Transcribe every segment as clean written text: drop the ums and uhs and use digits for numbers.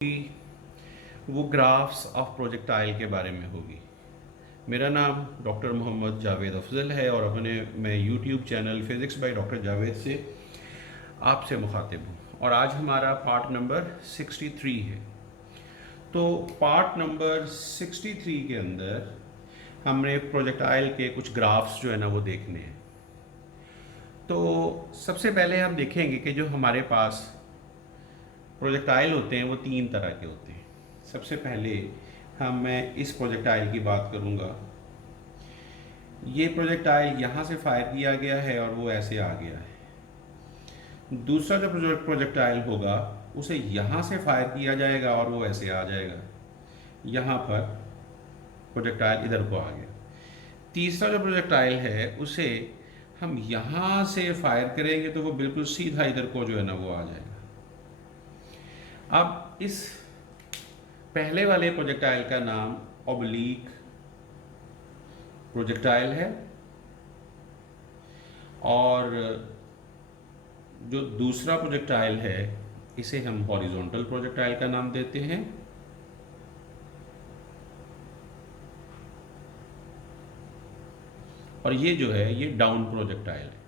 वो graphs of projectile के बारे में होगी। मेरा नाम डॉक्टर मोहम्मद जावेद अफजल है और अपने मैं YouTube channel physics by doctor Javed से आपसे मुखातिब हूँ और आज हमारा पार्ट नंबर 63 है। तो पार्ट नंबर 63 के अंदर हमने प्रोजेक्टाइल के कुछ ग्राफ्स जो है ना वो देखने हैं। तो सबसे पहले हम देखेंगे कि जो हमारे पास प्रोजेक्टाइल होते हैं वो तीन तरह के होते हैं। सबसे पहले मैं इस प्रोजेक्टाइल की बात करूँगा। ये प्रोजेक्टाइल यहाँ से फायर किया गया है और वो ऐसे आ गया है। दूसरा जो प्रोजेक्टाइल होगा उसे यहाँ से फायर किया जाएगा और वो ऐसे आ जाएगा, यहाँ पर प्रोजेक्टाइल इधर को आ गया। तीसरा जो प्रोजेक्टाइल है उसे हम यहाँ से फायर करेंगे तो वो बिल्कुल सीधा इधर को जो है ना वो आ जाएगा। अब इस पहले वाले प्रोजेक्टाइल का नाम ऑब्लीक प्रोजेक्टाइल है और जो दूसरा प्रोजेक्टाइल है इसे हम हॉरिजॉन्टल प्रोजेक्टाइल का नाम देते हैं। और ये जो है ये डाउन प्रोजेक्टाइल है,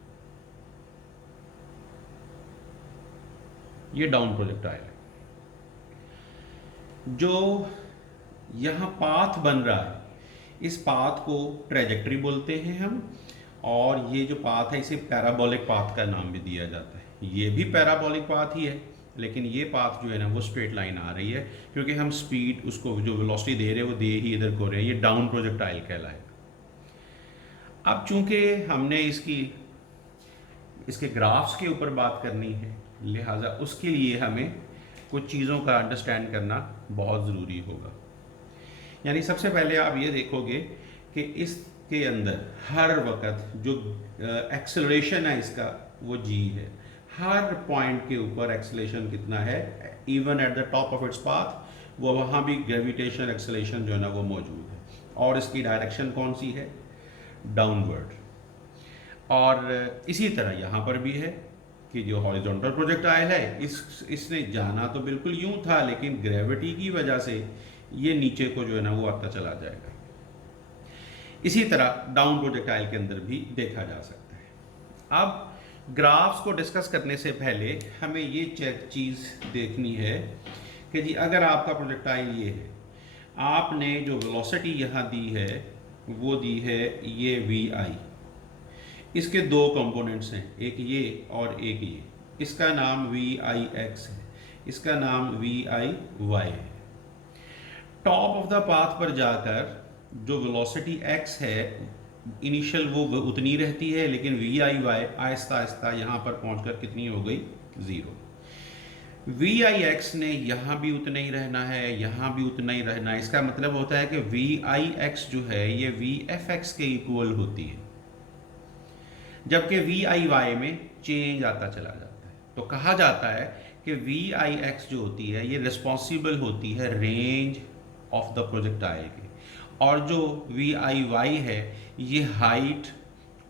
ये डाउन प्रोजेक्टाइल है। जो यहाँ पाथ बन रहा है इस पाथ को ट्रेजेक्टरी बोलते हैं हम, और ये जो पाथ है इसे पैराबोलिक पाथ का नाम भी दिया जाता है। ये भी पैराबोलिक पाथ ही है, लेकिन ये पाथ जो है ना वो स्ट्रेट लाइन आ रही है क्योंकि हम स्पीड उसको जो वेलोसिटी दे रहे हैं वो दे ही इधर को रहे हैं। ये डाउन प्रोजेक्टाइल कहलाएगा। अब चूंकि हमने इसके ग्राफ्स के ऊपर बात करनी है, लिहाजा उसके लिए हमें कुछ चीज़ों का अंडरस्टैंड करना बहुत ज़रूरी होगा। यानी सबसे पहले आप ये देखोगे कि इसके अंदर हर वक्त जो एक्सेलरेशन है इसका वो g है। हर पॉइंट के ऊपर एक्सेलरेशन कितना है, even at the top of its path वो वहाँ भी ग्रेविटेशनल एक्सेलरेशन जो है ना वो मौजूद है। और इसकी डायरेक्शन कौन सी है, डाउनवर्ड। और इसी तरह यहाँ पर भी है कि जो हॉरिजॉन्टल प्रोजेक्टाइल है इसने जाना तो बिल्कुल यूं था, लेकिन ग्रेविटी की वजह से ये नीचे को जो है ना वो आता चला जाएगा। इसी तरह डाउन प्रोजेक्टाइल के अंदर भी देखा जा सकता है। अब ग्राफ्स को डिस्कस करने से पहले हमें ये चीज़ देखनी है कि जी अगर आपका प्रोजेक्टाइल ये है, आपने जो वेलोसिटी यहाँ दी है वो दी है ये vi। इसके दो कंपोनेंट्स हैं, एक ये और एक ये। इसका नाम vix है, इसका नाम viy है। टॉप ऑफ द पाथ पर जाकर जो वेलोसिटी x है इनिशियल वो उतनी रहती है, लेकिन viy आहिस्ता आहिस्ता यहाँ पर पहुँचकर कितनी हो गई, 0। vix ने यहाँ भी उतना ही रहना है, यहाँ भी उतना ही रहना है। इसका मतलब होता है कि vix जो है ये vfx के इक्वल होती है, जबकि viy में चेंज आता चला जाता है। तो कहा जाता है कि vix जो होती है ये रिस्पॉन्सिबल होती है रेंज ऑफ द प्रोजेक्टाइल की, और जो viy है ये हाइट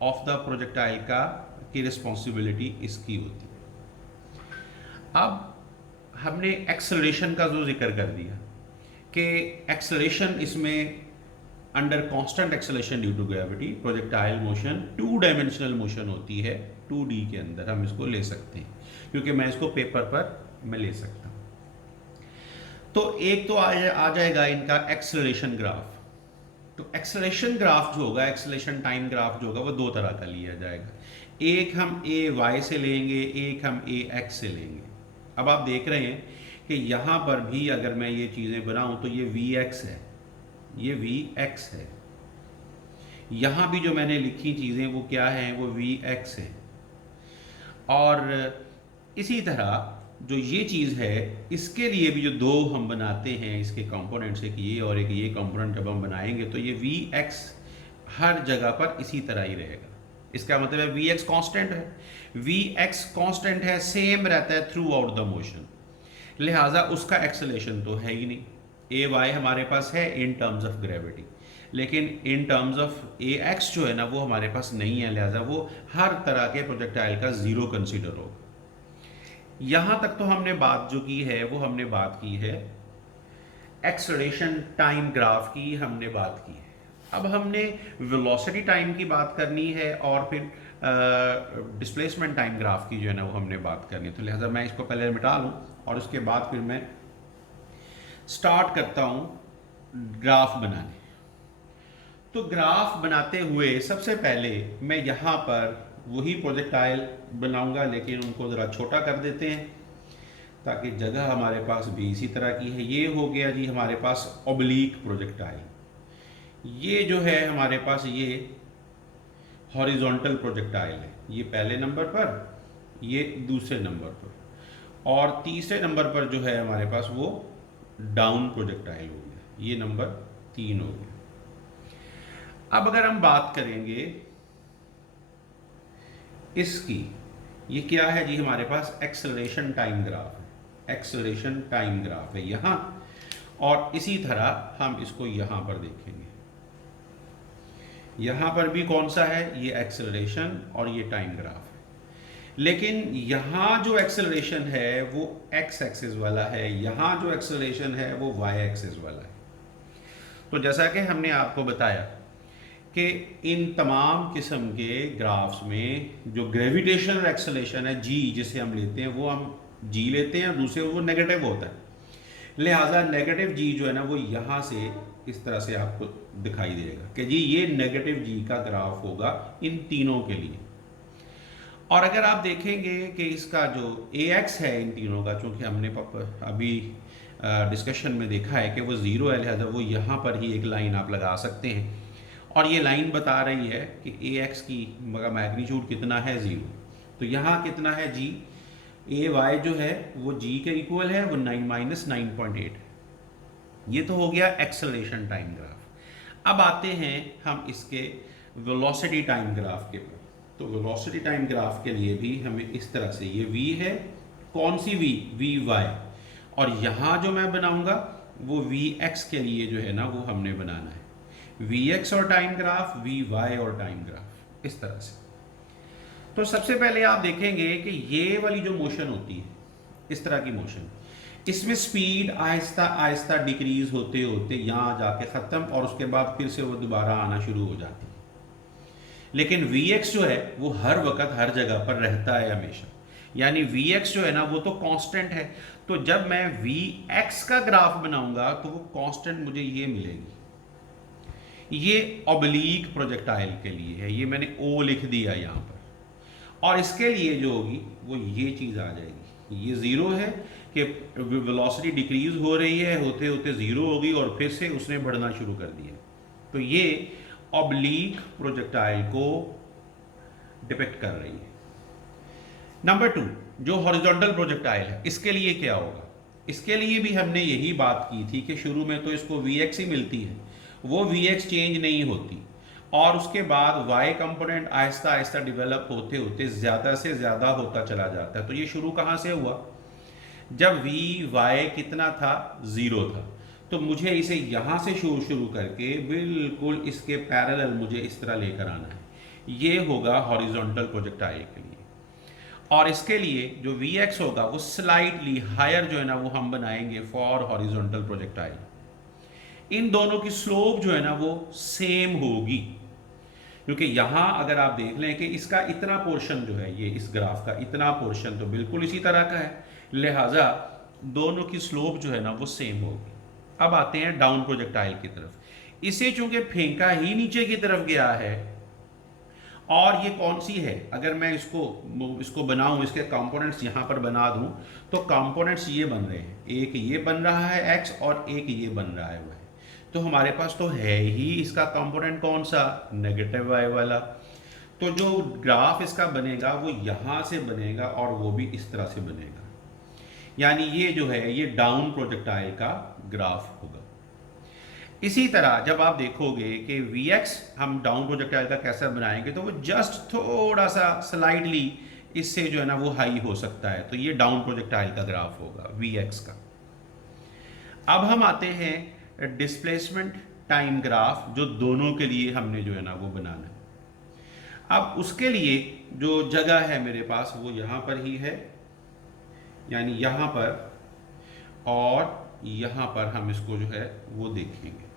ऑफ द प्रोजेक्टाइल का की रिस्पॉन्सिबिलिटी इसकी होती है। अब हमने एक्सेलरेशन का जो जिक्र कर दिया कि एक्सेलरेशन इसमें under constant acceleration due to gravity projectile motion 2 dimensional motion होती है। 2D के अंदर हम इसको ले सकते हैं, क्योंकि मैं इसको पेपर पर मैं ले सकता हूँ। तो एक तो आ जाएगा इनका एक्सेलरेशन ग्राफ। तो एक्सेलरेशन ग्राफ जो होगा, एक्सेलरेशन टाइम ग्राफ जो होगा वो दो तरह का लिया जाएगा। एक हम ay से लेंगे, एक हम ax से लेंगे। अब आप देख रहे हैं कि यहाँ पर भी अगर मैं ये चीज़ें बनाऊँ तो ये vx है, ये vx है। यहाँ भी जो मैंने लिखी चीज़ें वो क्या हैं, वो vx है। और इसी तरह जो ये चीज़ है इसके लिए भी जो दो हम बनाते हैं इसके कंपोनेंट्स, एक ये और एक ये कंपोनेंट जब हम बनाएंगे तो ये vx हर जगह पर इसी तरह ही रहेगा। इसका मतलब है vx कांस्टेंट है, vx कांस्टेंट है, सेम रहता है थ्रू आउट द मोशन, लिहाजा उसका एक्सेलरेशन तो है ही नहीं। ay हमारे पास है इन टर्म्स ऑफ ग्रेविटी, लेकिन इन टर्म्स ऑफ ax जो है ना वो हमारे पास नहीं है, लिहाजा वो हर तरह के प्रोजेक्टाइल का 0 कंसीडर होगा। यहां तक तो हमने बात जो की है वो हमने बात की है एक्सेलरेशन टाइम ग्राफ की, हमने बात की है। अब हमने वेलोसिटी टाइम की बात करनी है और फिर डिस्प्लेसमेंट टाइम ग्राफ की जो है ना वो हमने बात करनी है। तो लिहाजा मैं इसको पहले मिटा लूँ और उसके बाद फिर मैं स्टार्ट करता हूँ ग्राफ बनाने। तो ग्राफ बनाते हुए सबसे पहले मैं यहाँ पर वही प्रोजेक्टाइल बनाऊंगा, लेकिन उनको ज़रा छोटा कर देते हैं ताकि जगह हमारे पास भी इसी तरह की है। ये हो गया जी हमारे पास ऑब्लीक प्रोजेक्टाइल। ये जो है हमारे पास ये हॉरिजॉन्टल प्रोजेक्टाइल है, ये पहले नंबर पर, ये दूसरे नंबर पर, और तीसरे नंबर पर जो है हमारे पास वो डाउन प्रोजेक्टाइल हो गया, ये नंबर 3 हो गया। अब अगर हम बात करेंगे इसकी, ये क्या है जी हमारे पास एक्सेलरेशन टाइम ग्राफ है, एक्सेलरेशन टाइम ग्राफ है यहाँ, और इसी तरह हम इसको यहाँ पर देखेंगे। यहाँ पर भी कौन सा है, ये एक्सेलरेशन और ये टाइम ग्राफ है, लेकिन यहाँ जो एक्सेलरेशन है वो एक्स एक्सिस वाला है, यहाँ जो एक्सेलरेशन है वो वाई एक्सिस वाला है। तो जैसा कि हमने आपको बताया कि इन तमाम किस्म के ग्राफ्स में जो ग्रेविटेशनल एक्सेलरेशन है जी जिसे हम लेते हैं वो हम जी लेते हैं, दूसरे वो नेगेटिव होता है। लिहाजा नेगेटिव जी जो है ना वो यहाँ से इस तरह से आपको दिखाई देगा कि जी ये नेगेटिव जी का ग्राफ होगा इन तीनों के लिए। और अगर आप देखेंगे कि इसका जो AX है इन तीनों का, चूंकि हमने अभी डिस्कशन में देखा है कि वो ज़ीरो है, लिहाजा वो यहाँ पर ही एक लाइन आप लगा सकते हैं, और ये लाइन बता रही है कि AX की मैग्नीट्यूड कितना है, 0। तो यहाँ कितना है जी, AY जो है वो G के इक्वल है, वो 9 - 9.8। ये तो हो गया एक्सेलरेशन टाइम ग्राफ। अब आते हैं हम इसके वेलोसिटी टाइम ग्राफ के पर। तो वेलोसिटी टाइम ग्राफ के लिए भी हमें इस तरह से, ये v है, कौन सी v, Vy, और यहाँ जो मैं बनाऊंगा वो Vx के लिए जो है ना वो हमने बनाना है, Vx और टाइम ग्राफ, Vy और टाइम ग्राफ, इस तरह से। तो सबसे पहले आप देखेंगे कि ये वाली जो मोशन होती है, इस तरह की मोशन, इसमें स्पीड आहिस्ता आहिस्ता डिक्रीज होते होते यहाँ जाके ख़त्म, और उसके बाद फिर से वो दोबारा आना शुरू हो जाती है। लेकिन Vx जो है वो हर वक्त हर जगह पर रहता है हमेशा, यानी Vx जो है ना वो तो कांस्टेंट है। तो जब मैं Vx का ग्राफ बनाऊंगा तो वो कांस्टेंट मुझे ये मिलेगी। ये ऑब्लीक प्रोजेक्टाइल के लिए है, ये मैंने O लिख दिया यहाँ पर, और इसके लिए जो होगी वो ये चीज़ आ जाएगी। ये 0 है कि वेलोसिटी डिक्रीज हो रही है, होते होते 0 होगी और फिर से उसने बढ़ना शुरू कर दिया। तो ये ऑब्लीक प्रोजेक्टाइल को डिपिक्ट कर रही है। नंबर 2 जो हॉरिजॉन्टल प्रोजेक्टाइल है, इसके लिए क्या होगा, इसके लिए भी हमने यही बात की थी कि शुरू में तो इसको Vx ही मिलती है, वो Vx चेंज नहीं होती, और उसके बाद y component Aahista Aahista develop होते होते ज़्यादा से ज़्यादा होता चला जाता है। तो ये शुरू कहाँ से हुआ, जब Vy कितना था, 0 था। तो मुझे इसे यहाँ से शुरू करके बिल्कुल इसके पैरेलल मुझे इस तरह लेकर आना है। ये होगा हॉरिजॉन्टल प्रोजेक्टाइल के लिए, और इसके लिए जो Vx होगा वो स्लाइटली हायर जो है ना वो हम बनाएंगे फॉर हॉरिजॉन्टल प्रोजेक्टाइल। इन दोनों की स्लोप जो है ना वो सेम होगी, क्योंकि यहाँ अगर आप देख लें कि इसका इतना पोर्शन जो है, ये इस ग्राफ का इतना पोर्शन तो बिल्कुल इसी तरह का है, लिहाजा दोनों की स्लोप जो है ना वो सेम होगी। अब आते हैं डाउन प्रोजेक्टाइल की तरफ। इसे चूंकि फेंका ही नीचे की तरफ गया है, और ये कौन सी है, अगर मैं इसको बनाऊं, इसके कंपोनेंट्स यहाँ पर बना दूं, तो कंपोनेंट्स ये बन रहे हैं, एक ये बन रहा है x और एक ये बन रहा है y। तो हमारे पास तो है ही इसका कंपोनेंट कौन सा, नेगेटिव y वाला। तो जो ग्राफ इसका बनेगा वो यहाँ से बनेगा और वो भी इस तरह से बनेगा, यानी ये जो है ये डाउन प्रोजेक्टाइल का ग्राफ होगा। इसी तरह जब आप देखोगे कि Vx हम डाउन प्रोजेक्टाइल का कैसा बनाएंगे, तो वो जस्ट थोड़ा सा स्लाइडली इससे जो है ना वो हाई हो सकता है, तो ये डाउन प्रोजेक्टाइल का ग्राफ होगा Vx का। अब हम आते हैं डिस्प्लेसमेंट टाइम ग्राफ, जो दोनों के लिए हमने जो है ना वो बनाना है। अब उसके लिए जो जगह है मेरे पास वो यहाँ पर ही है, यानी यहाँ पर और यहाँ पर हम इसको जो है वो देखेंगे।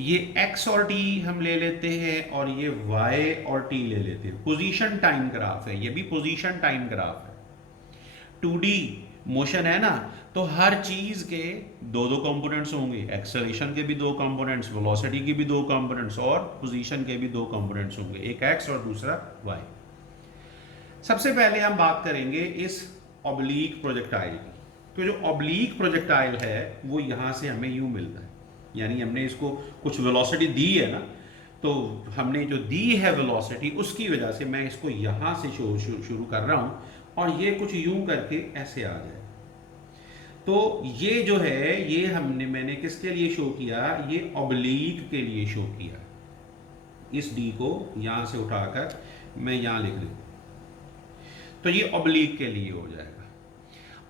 ये x और t हम ले लेते हैं और ये y और t ले लेते हैं। पोजीशन टाइम ग्राफ है, ये भी पोजीशन टाइम ग्राफ है। 2D मोशन है ना, तो हर चीज के दो दो कंपोनेंट्स होंगे। एक्सेलरेशन के भी दो कंपोनेंट्स, वेलोसिटी के भी दो कंपोनेंट्स और पोजीशन के भी दो कंपोनेंट्स होंगे, एक x और दूसरा y। सबसे पहले हम बात करेंगे इस ऑब्लीक प्रोजेक्टाइल की। तो जो ऑब्लीक प्रोजेक्टाइल है वो यहाँ से हमें यूं मिलता है, यानी हमने इसको कुछ वेलोसिटी दी है ना, तो हमने जो दी है वेलोसिटी उसकी वजह से मैं इसको यहाँ से शुरू कर रहा हूँ और ये कुछ यूं करके ऐसे आ जाए। तो ये जो है ये मैंने किसके लिए शो किया, ये ऑब्लीक के लिए शो किया। इस डी को यहाँ से उठाकर मैं यहाँ लिख दूँ तो ये ऑब्लीक के लिए हो जाएगा।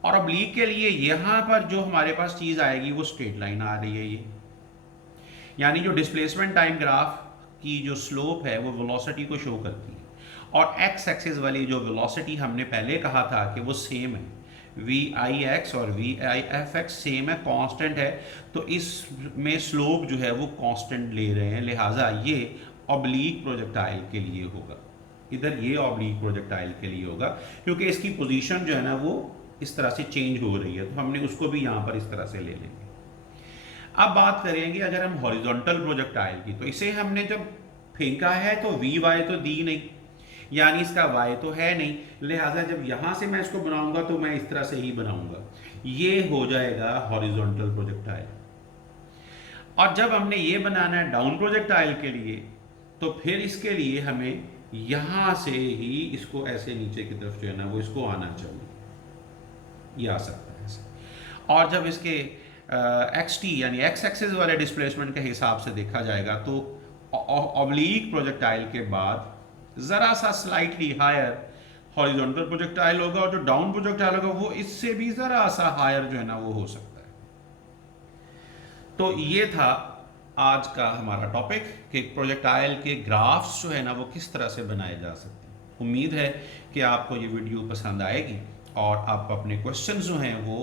और ऑब्लीक के लिए यहाँ पर जो हमारे पास चीज़ आएगी वो स्ट्रेट लाइन आ रही है ये, यानी जो डिस्प्लेसमेंट टाइम ग्राफ की जो स्लोप है वो वेलोसिटी को शो करती है। और एक्स एक्सिस वाली जो वेलोसिटी हमने पहले कहा था कि वो सेम है, वी आई एक्स और V I F X same है, कांस्टेंट है, तो इसमें स्लोप जो है वो कांस्टेंट ले रहे हैं, लिहाजा ये ऑब्लीक प्रोजेक्टाइल के लिए होगा। इधर ये ऑब्लीक प्रोजेक्टाइल के लिए होगा क्योंकि इसकी पोजीशन जो है ना वो इस तरह से चेंज हो रही है, तो हमने उसको भी यहाँ पर इस तरह से ले लेंगे। अब बात करेंगे अगर हम हॉरिजॉन्टल प्रोजेक्टाइल की, तो इसे हमने जब फेंका है तो वी वाई तो दी नहीं, यानी इसका वाई तो है नहीं, लिहाजा जब यहाँ से मैं इसको बनाऊंगा तो मैं इस तरह से ही बनाऊंगा, ये हो जाएगा हॉरिजॉन्टल प्रोजेक्टाइल। और जब हमने ये बनाना है डाउन प्रोजेक्टाइल के लिए, तो फिर इसके लिए हमें यहाँ से ही इसको ऐसे नीचे की तरफ जो है ना वो इसको आना चाहिए, ये आ सकता है ऐसे। और जब इसके एक्स टी यानी एक्स एक्सिस वाले डिस्प्लेसमेंट के हिसाब से देखा जाएगा तो ऑब्लीक प्रोजेक्टाइल के बाद ज़रा सा स्लाइटली हायर हॉरिजॉन्टल प्रोजेक्टाइल होगा और जो डाउन प्रोजेक्टाइल होगा वो इससे भी ज़रा सा हायर जो है ना वो हो सकता है। तो ये था आज का हमारा टॉपिक कि प्रोजेक्टाइल के ग्राफ्स जो है ना वो किस तरह से बनाए जा सकते हैं। उम्मीद है कि आपको ये वीडियो पसंद आएगी और आप अपने क्वेश्चंस जो हैं वो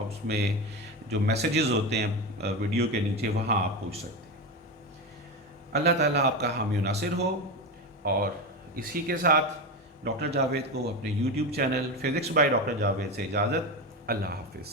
उसमें जो मैसेजेस होते हैं वीडियो के नीचे वहाँ आप पूछ सकते हैं। अल्लाह ताला आपका हामी नासिर हो। और इसी के साथ डॉक्टर जावेद को अपने YouTube channel physics by doctor Javed से इजाज़त। अल्लाह हाफिज़।